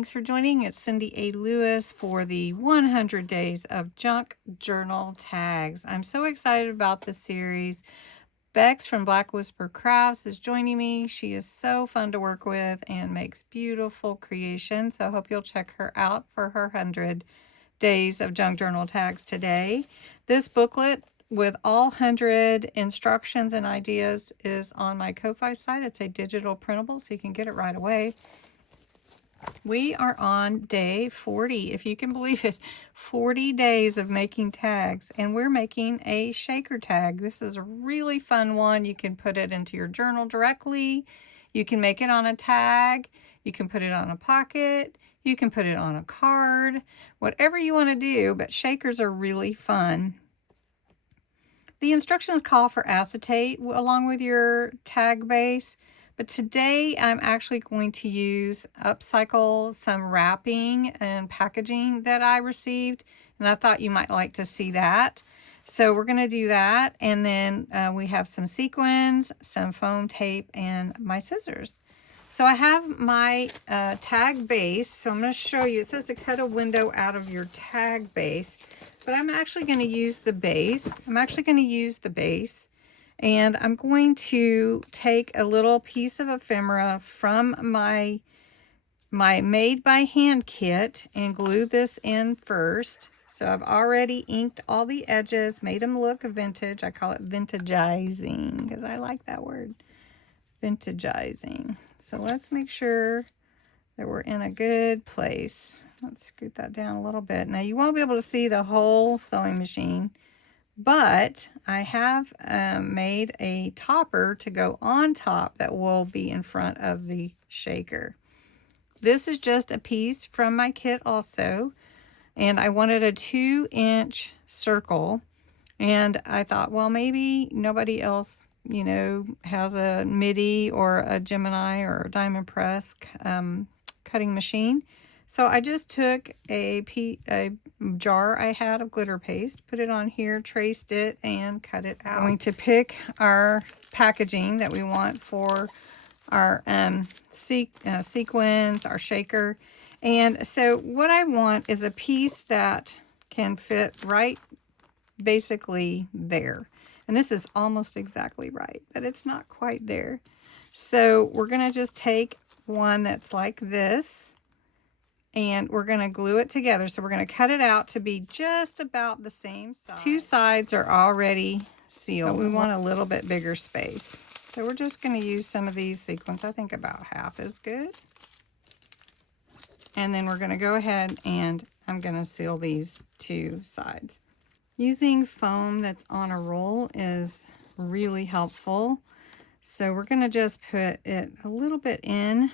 thanks for joining. It's Cindy A. Lewis for the 100 Days of Junk Journal Tags. I'm so excited about this series. Bexx from Black Whisper Crafts is joining me. She is so fun to work with and makes beautiful creations. So I hope you'll check her out for her 100 Days of Junk Journal Tags today. This booklet with all 100 instructions and ideas is on my Ko-Fi site. It's a digital printable, so you can get it right away. We are on day 40, if you can believe it, 40 days of making tags, and we're making a shaker tag. This is a really fun one. You can put it into your journal directly. You can make it on a tag. You can put it on a pocket. You can put it on a card, whatever you want to do, but shakers are really fun. The instructions call for acetate along with your tag base. But today I'm actually going to upcycle some wrapping and packaging that I received, and I thought you might like to see that. So we're going to do that, and then we have some sequins, some foam tape, and my scissors. So I have my tag base, so I'm going to show you. It says to cut a window out of your tag base, but I'm actually going to use the base. And I'm going to take a little piece of ephemera from my made by hand kit and glue this in first. So I've already inked all the edges, made them look vintage. I call it vintagizing because I like that word, vintagizing. So let's make sure that we're in a good place. Let's scoot that down a little bit. Now you won't be able to see the whole sewing machine, but I have made a topper to go on top that will be in front of the shaker. This is just a piece from my kit also, and I wanted a 2-inch circle, and I thought, well, maybe nobody else, you know, has a MIDI or a Gemini or a diamond press cutting machine. So I just took a jar I had of glitter paste, put it on here, traced it, and cut it out. I'm going to pick our packaging that we want for our sequins, our shaker. And so what I want is a piece that can fit right basically there. And this is almost exactly right, but it's not quite there. So we're going to just take one that's like this, and we're going to glue it together. So we're going to cut it out to be just about the same size. Two sides are already sealed, but we want a little bit bigger space. So we're just going to use some of these sequins. I think about half is good. And then we're going to go ahead and I'm going to seal these two sides. Using foam that's on a roll is really helpful. So we're going to just put it a little bit in.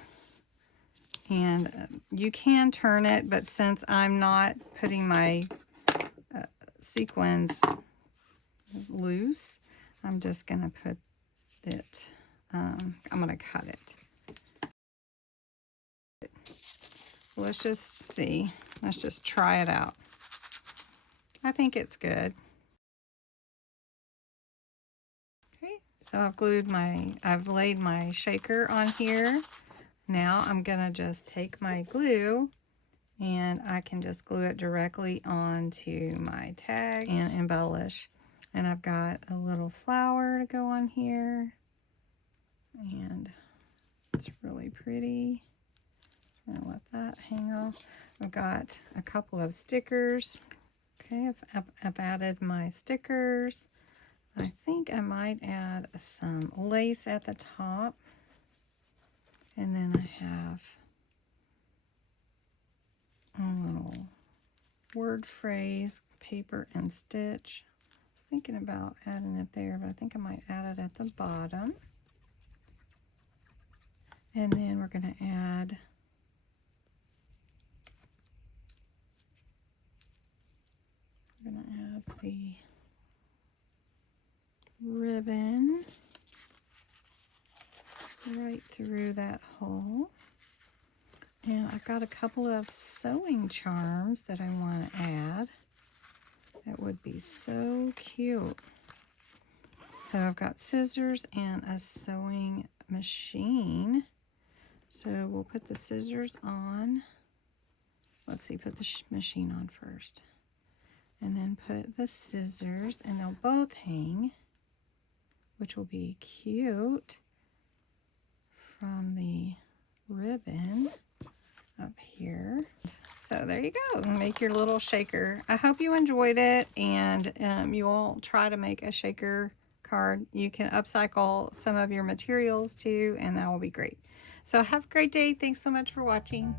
And you can turn it, but since I'm not putting my sequins loose, I'm just going to put it, I'm going to cut it. Let's just see. Let's just try it out. I think it's good. Okay, so I've laid my shaker on here. Now I'm going to just take my glue and I can just glue it directly onto my tag and embellish. And I've got a little flower to go on here, and it's really pretty. I'm going to let that hang off. I've got a couple of stickers. Okay, I've added my stickers. I think I might add some lace at the top. And then I have a little word phrase, paper and stitch. I was thinking about adding it there, but I think I might add it at the bottom. And then we're going to add the ribbon right through that hole. And I've got a couple of sewing charms that I want to add. That would be so cute. So I've got scissors and a sewing machine. So we'll put the scissors on let's see, put the machine on first. And then put the scissors, and they'll both hang, which will be cute, from the ribbon up here. So there you go. Make your little shaker. I hope you enjoyed it, and you will try to make a shaker card. You can upcycle some of your materials too, and that will be great. So have a great day. Thanks so much for watching.